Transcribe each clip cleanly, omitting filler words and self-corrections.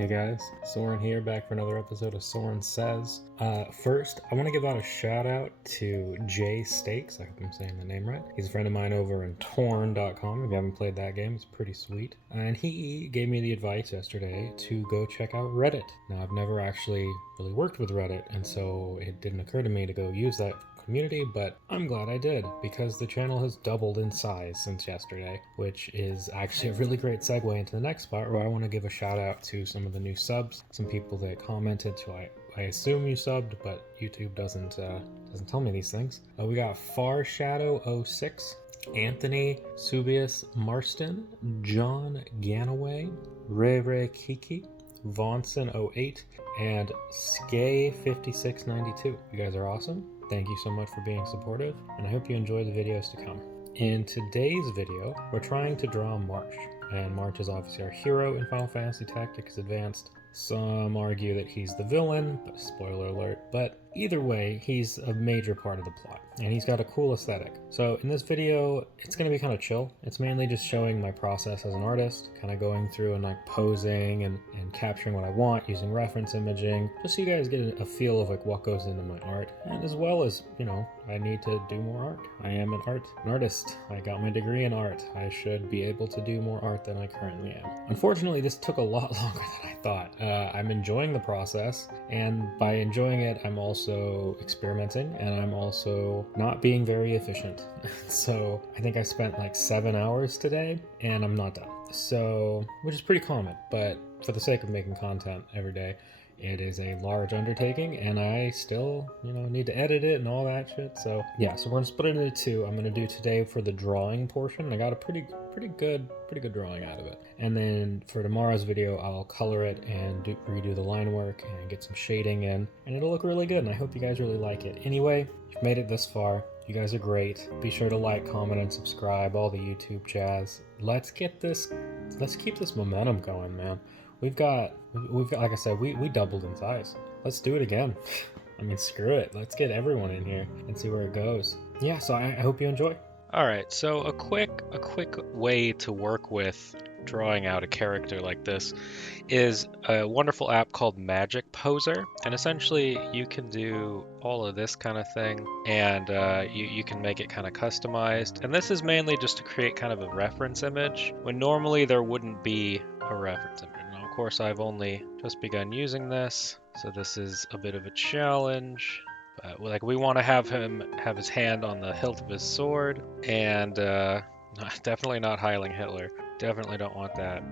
Hey guys, Soren here, back for another episode of Soren Says. First, I want to give out a shout out to Jay Stakes. I hope I'm saying the name right. He's a friend of mine over in torn.com. If you haven't played that game, it's pretty sweet. And he gave me the advice yesterday to go check out Reddit. Now, I've never actually really worked with Reddit, and so it didn't occur to me to go use that community, but I'm glad I did because the channel has doubled in size since yesterday, which is actually a really great segue into the next part where I want to give a shout out to some of the new subs, some people that commented. So I assume you subbed, but YouTube doesn't tell me these things. We got Far Shadow 06, Anthony Subius Marston, John Ganaway, Ray Kiki, Vonson 08, and Skay 5692. You guys are awesome. Thank you so much for being supportive, and I hope you enjoy the videos to come. In today's video, we're trying to draw Marche, and Marche is obviously our hero in Final Fantasy Tactics Advanced. Some argue that he's the villain, but spoiler alert. But either way, he's a major part of the plot, and he's got a cool aesthetic. So in this video, it's going to be kind of chill. It's mainly just showing my process as an artist, kind of going through and like posing and capturing what I want, using reference imaging, just so you guys get a feel of like what goes into my art. And as well as, you know, I need to do more art. I am an artist. I got my degree in art. I should be able to do more art than I currently am. Unfortunately, this took a lot longer than I thought. I'm enjoying the process, and by enjoying it, I'm also experimenting, and I'm also not being very efficient. So I think I spent like 7 hours today, and I'm not done. So, which is pretty common, but for the sake of making content every day, it is a large undertaking, and I still, need to edit it and all that shit. So yeah, so we're gonna split it into two. I'm gonna do today for the drawing portion. I got a pretty good drawing out of it. And then for tomorrow's video, I'll color it and redo the line work and get some shading in, and it'll look really good. And I hope you guys really like it. Anyway, you've made it this far. You guys are great. Be sure to like, comment, and subscribe. All the YouTube jazz. Let's keep this momentum going, man. We've got, like I said, we doubled in size. Let's do it again. I mean, screw it. Let's get everyone in here and see where it goes. Yeah, so I hope you enjoy. All right, so a quick way to work with drawing out a character like this is a wonderful app called Magic Poser, and essentially you can do all of this kind of thing, and you can make it kind of customized. And this is mainly just to create kind of a reference image when normally there wouldn't be a reference image. Now, of course, I've only just begun using this, so this is a bit of a challenge. Like, we want to have him have his hand on the hilt of his sword, and definitely not Heiling Hitler. Definitely don't want that.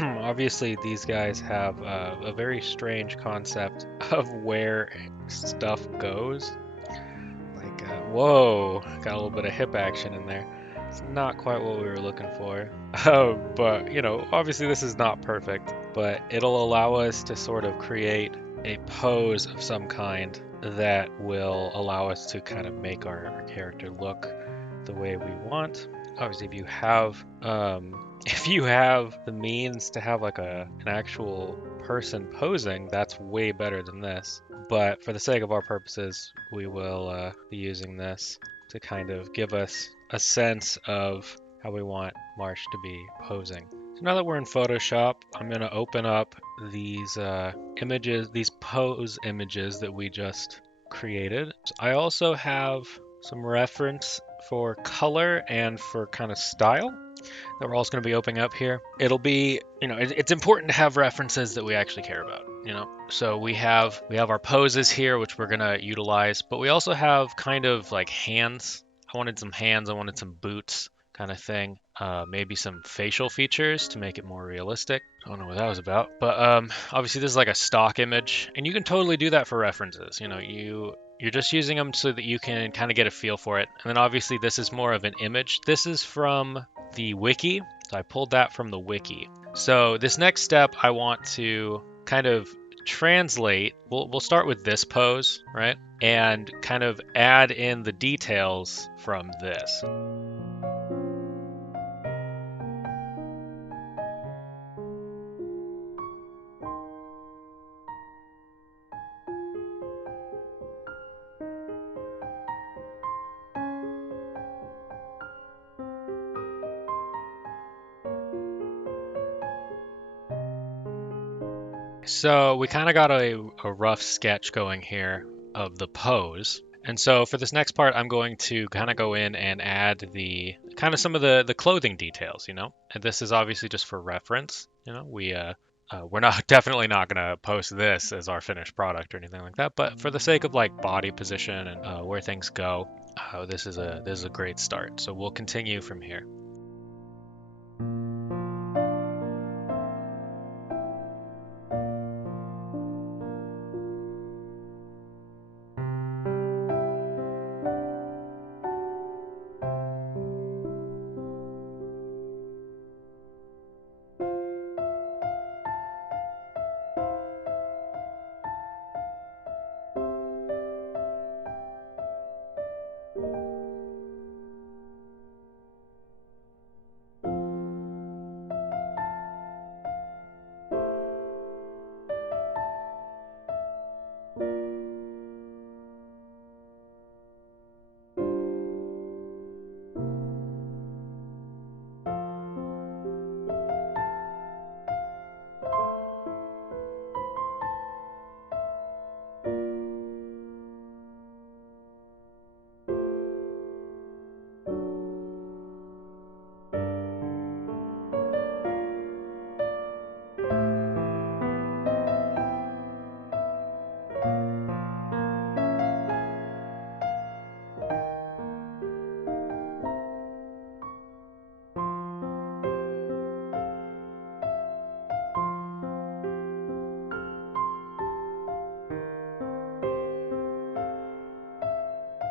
Obviously, these guys have a very strange concept of where stuff goes. Like, whoa, got a little bit of hip action in there. It's not quite what we were looking for. But, obviously this is not perfect, but it'll allow us to sort of create a pose of some kind that will allow us to kind of make our character look the way we want. Obviously, if you have the means to have like an actual person posing, that's way better than this. But for the sake of our purposes, we will be using this to kind of give us a sense of how we want Marche to be posing. So now that we're in Photoshop, I'm going to open up these images, these pose images that we just created. I also have some reference for color and for kind of style that we're also going to be opening up here. It'll be, it's important to have references that we actually care about, So we have our poses here, which we're going to utilize, but we also have kind of like hands. I wanted some hands, I wanted some boots kind of thing. Maybe some facial features to make it more realistic. I don't know what that was about, but obviously this is like a stock image, and you can totally do that for references. You're just using them so that you can kind of get a feel for it. And then obviously this is more of an image. This is from the wiki, so I pulled that from the wiki. So this next step, I want to kind of translate. We'll start with this pose, right? And kind of add in the details from this. So we kind of got a rough sketch going here of the pose. And so for this next part, I'm going to kind of go in and add the kind of some of the clothing details, you know? And this is obviously just for reference, you know? We're not definitely not going to post this as our finished product or anything like that, but for the sake of like body position and where things go, this is a great start. So we'll continue from here.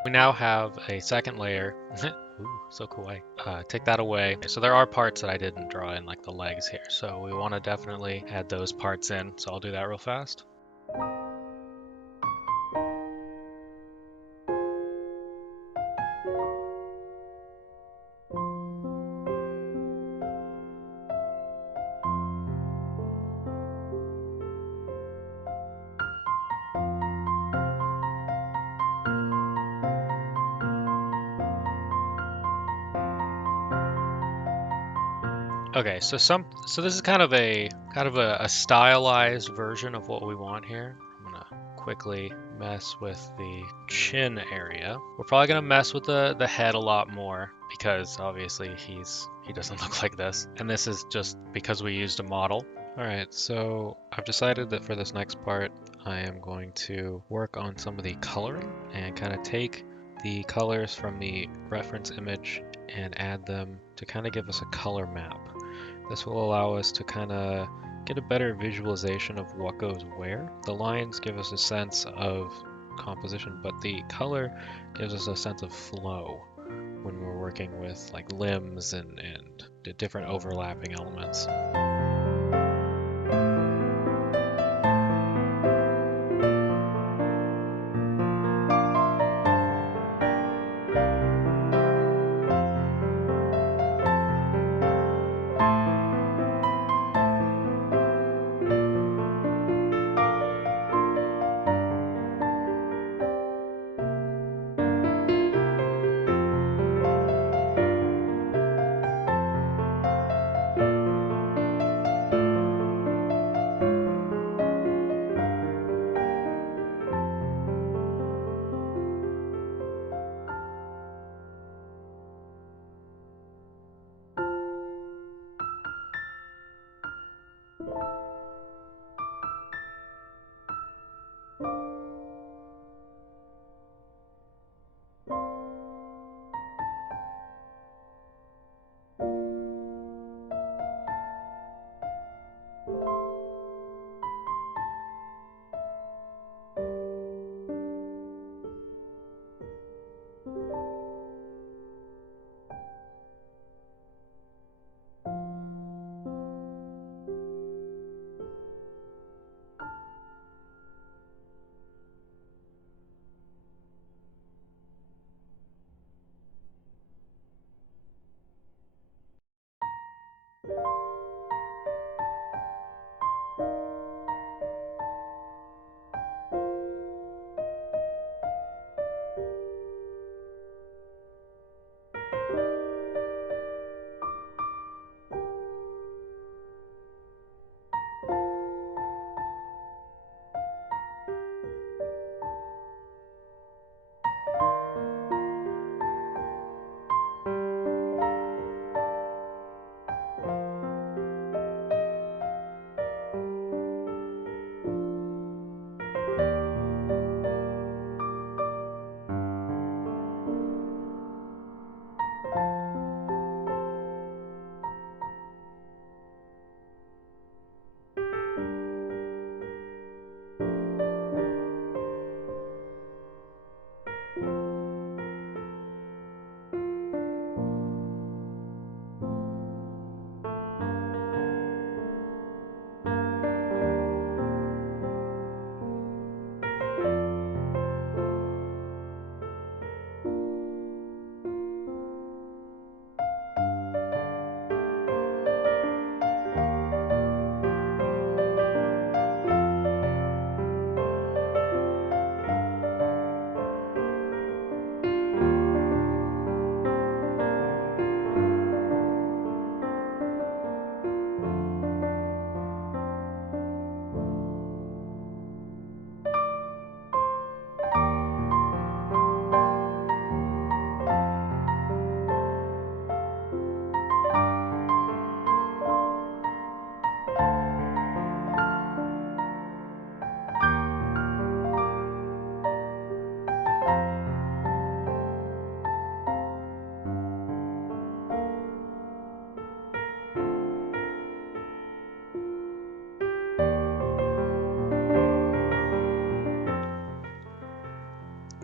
We now have a second layer. Ooh, so kawaii. Take that away. So there are parts that I didn't draw in, like the legs here. So we want to definitely add those parts in. So I'll do that real fast. Okay, so this is kind of a stylized version of what we want here. I'm gonna quickly mess with the chin area. We're probably gonna mess with the head a lot more because obviously he doesn't look like this. And this is just because we used a model. All right, so I've decided that for this next part, I am going to work on some of the coloring and kind of take the colors from the reference image and add them to kind of give us a color map. This will allow us to kind of get a better visualization of what goes where. The lines give us a sense of composition, but the color gives us a sense of flow when we're working with like limbs and the different overlapping elements.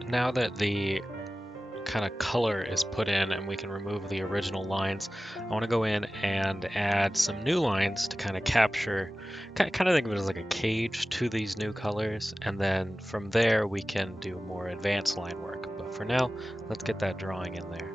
now that the kind of color is put in and we can remove the original lines, I want to go in and add some new lines to kind of capture, kind of think of it as like a cage to these new colors, and then from there we can do more advanced line work. But for now, let's get that drawing in there.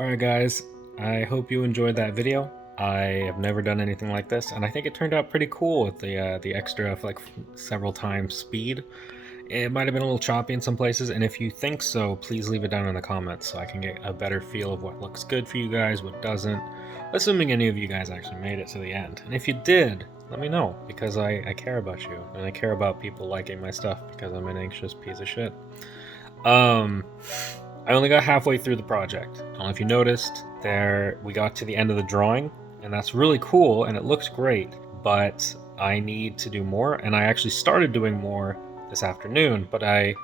Alright guys, I hope you enjoyed that video. I have never done anything like this, and I think it turned out pretty cool with the extra like several times speed. It might have been a little choppy in some places, and if you think so, please leave it down in the comments so I can get a better feel of what looks good for you guys, what doesn't, assuming any of you guys actually made it to the end. And if you did, let me know, because I care about you, and I care about people liking my stuff, because I'm an anxious piece of shit. I only got halfway through the project. I don't know if you noticed, there we got to the end of the drawing, and that's really cool, and it looks great, but I need to do more, and I actually started doing more this afternoon, but I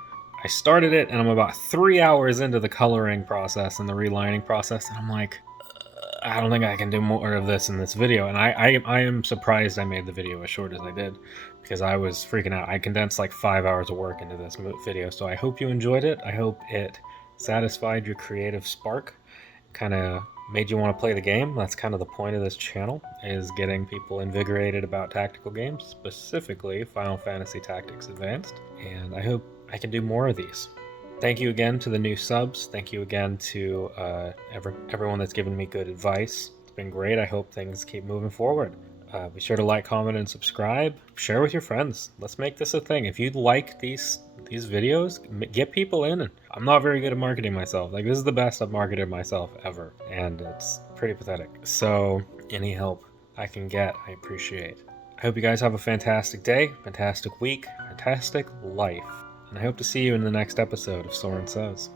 started it, and I'm about 3 hours into the coloring process and the relining process, and I'm like, I don't think I can do more of this in this video. And I am surprised I made the video as short as I did, because I was freaking out. I condensed like 5 hours of work into this video, so I hope you enjoyed it. I hope it satisfied your creative spark, kind of made you want to play the game. That's kind of the point of this channel, is getting people invigorated about tactical games, specifically Final Fantasy Tactics Advanced, and I hope I can do more of these. Thank you again to the new subs. Thank you again to everyone that's given me good advice. It's been great. I hope things keep moving forward. Be sure to like, comment, and subscribe. Share with your friends. Let's make this a thing. If you like these videos, get people in. I'm not very good at marketing myself. Like, this is the best I've marketed myself ever, and it's pretty pathetic. So any help I can get, I appreciate. I hope you guys have a fantastic day, fantastic week, fantastic life. And I hope to see you in the next episode of Soren Says.